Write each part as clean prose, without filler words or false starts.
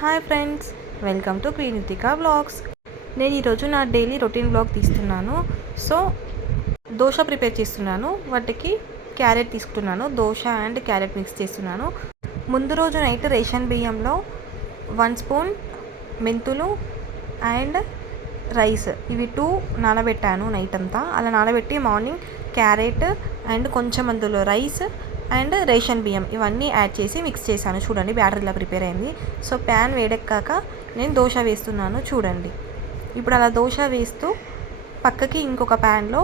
Hi friends, welcome to Kreenithika vlogs. నేను ఈరోజు నా డైలీ రొటీన్ వ్లాగ్ తీస్తున్నాను. సో దోశ ప్రిపేర్ చేస్తున్నాను. వాటికి క్యారెట్ తీసుకున్నాను. దోశ అండ్ క్యారెట్ మిక్స్ చేస్తున్నాను. ముందు రోజు నైట్ రేషన్ బియ్యంలో 1 స్పూన్ మెంతులు అండ్ రైస్ ఇవి 2 నానబెట్టాను నైట్ అంతా. అలా నానబెట్టి మార్నింగ్ క్యారెట్ అండ్ కొంచెం అందులో రైస్ అండ్ రేషన్ బియ్యం ఇవన్నీ యాడ్ చేసి మిక్స్ చేశాను. చూడండి బ్యాటర్ ఇలా ప్రిపేర్ అయింది. సో ప్యాన్ వేడెక్కాక నేను దోశ వేస్తున్నాను. చూడండి ఇప్పుడు అలా దోశ వేస్తూ పక్కకి ఇంకొక ప్యాన్లో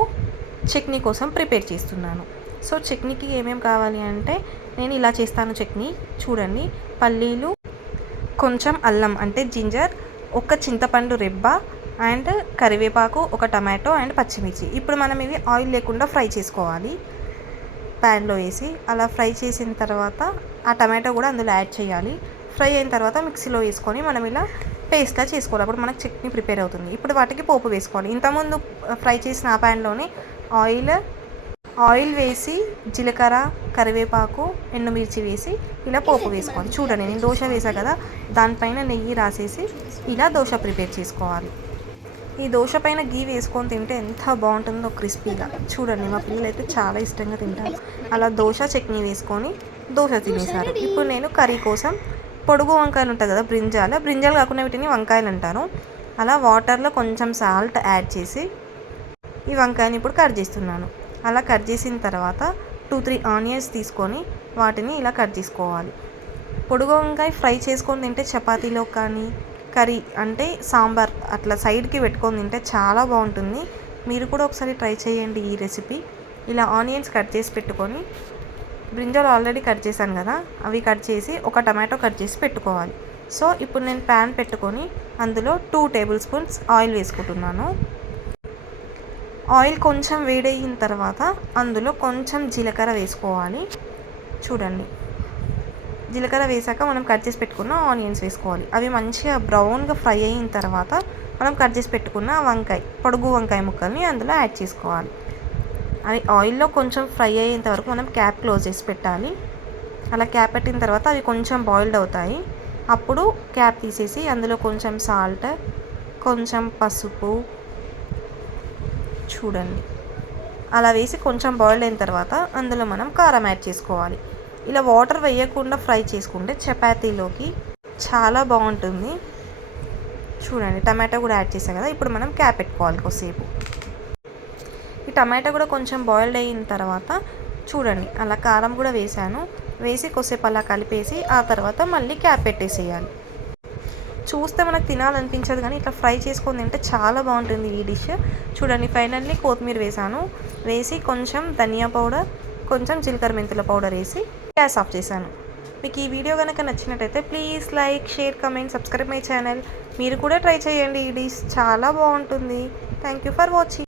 చట్నీ కోసం ప్రిపేర్ చేస్తున్నాను. సో చట్నీకి ఏమేమి కావాలి అంటే నేను ఇలా చేస్తాను చట్నీ. చూడండి, పల్లీలు, కొంచెం అల్లం అంటే జింజర్, ఒక చింతపండు రెబ్బ అండ్ కరివేపాకు, ఒక టమాటో అండ్ పచ్చిమిర్చి. ఇప్పుడు మనం ఇవి ఆయిల్ లేకుండా ఫ్రై చేసుకోవాలి. ప్యాన్లో వేసి అలా ఫ్రై చేసిన తర్వాత ఆ టమాటో కూడా అందులో యాడ్ చేయాలి. ఫ్రై అయిన తర్వాత మిక్సీలో వేసుకొని మనం ఇలా పేస్ట్లా చేసుకోవాలి. అప్పుడు మనకు చట్నీ ప్రిపేర్ అవుతుంది. ఇప్పుడు వాటికి పోపు వేసుకోవాలి. ఇంతకుముందు ఫ్రై చేసిన ఆ ప్యాన్లోనే ఆయిల్ వేసి జీలకర్ర, కరివేపాకు, ఎండుమిర్చి వేసి ఇలా పోపు వేసుకోవాలి. చూడండి, నేను దోశ వేసా కదా, దానిపైన నెయ్యి రాసేసి ఇలా దోశ ప్రిపేర్ చేసుకోవాలి. ఈ దోశ పైన గీ వేసుకొని తింటే ఎంత బాగుంటుందో క్రిస్పీగా. చూడండి, మా పిల్లలు అయితే చాలా ఇష్టంగా తింటారు. అలా దోశ చట్నీ వేసుకొని దోశ తినేసారు. ఇప్పుడు నేను కర్రీ కోసం పొడుగు వంకాయలు ఉంటుంది కదా, బ్రింజాలు కాకుండా వీటిని వంకాయలు అంటారు. అలా వాటర్లో కొంచెం సాల్ట్ యాడ్ చేసి ఈ వంకాయని ఇప్పుడు కట్ చేస్తున్నాను. అలా కట్ చేసిన తర్వాత 2-3 ఆనియన్స్ తీసుకొని వాటిని ఇలా కట్ చేసుకోవాలి. పొడుగు వంకాయ ఫ్రై చేసుకొని తింటే చపాతీలో కానీ కర్రీ అంటే సాంబార్ అట్లా సైడ్కి పెట్టుకొని తింటే చాలా బాగుంటుంది. మీరు కూడా ఒకసారి ట్రై చేయండి ఈ రెసిపీ. ఇలా ఆనియన్స్ కట్ చేసి పెట్టుకొని, బ్రింజాలు ఆల్రెడీ కట్ చేశాను కదా, అవి కట్ చేసి ఒక టమాటో కట్ చేసి పెట్టుకోవాలి. సో ఇప్పుడు నేను ప్యాన్ పెట్టుకొని అందులో 2 టేబుల్ స్పూన్స్ ఆయిల్ వేసుకుంటున్నాను. ఆయిల్ కొంచెం వేడయిన తర్వాత అందులో కొంచెం జీలకర్ర వేసుకోవాలి. చూడండి, జీలకర్ర వేసాక మనం కట్ చేసి పెట్టుకున్న ఆనియన్స్ వేసుకోవాలి. అవి మంచిగా బ్రౌన్గా ఫ్రై అయిన తర్వాత మనం కట్ చేసి పెట్టుకున్న పొడుగు వంకాయ ముక్కల్ని అందులో యాడ్ చేసుకోవాలి. అవి ఆయిల్లో కొంచెం ఫ్రై అయ్యేంత వరకు మనం క్యాప్ క్లోజ్ చేసి పెట్టాలి. అలా క్యాప్ పెట్టిన తర్వాత అవి కొంచెం బాయిల్డ్ అవుతాయి. అప్పుడు క్యాప్ తీసేసి అందులో కొంచెం సాల్ట్, కొంచెం పసుపు, చూడండి అలా వేసి కొంచెం బాయిల్డ్ అయిన తర్వాత అందులో మనం కారం యాడ్ చేసుకోవాలి. ఇలా వాటర్ వేయకుండా ఫ్రై చేసుకుంటే చపాతీలోకి చాలా బాగుంటుంది. చూడండి, టమాటో కూడా యాడ్ చేసాం కదా, ఇప్పుడు మనం క్యాప్ పెట్టుకోవాలి కొద్దిసేపు. ఈ టమాటో కూడా కొంచెం బాయిల్డ్ అయిన తర్వాత చూడండి అలా కారం కూడా వేసి కొద్దిసేపు అలా కలిపేసి ఆ తర్వాత మళ్ళీ క్యాప్ పెట్టేసేయాలి. చూస్తే మనకు తినాలనిపించదు, కానీ ఇట్లా ఫ్రై చేసుకొని తింటే చాలా బాగుంటుంది ఈ డిష్. చూడండి, ఫైనల్లీ కొత్తిమీర వేసి కొంచెం ధనియా పౌడర్, కొంచెం జీలకర్ర మెంతుల పౌడర్ వేసి గ్యాస్ ఆఫ్ చేశాను. మీకు ఈ వీడియో కనుక నచ్చినట్టయితే please like, share, comment, subscribe my channel. మీరు కూడా ట్రై చేయండి. ఈ డిష్ చాలా బాగుంటుంది. Thank you for watching.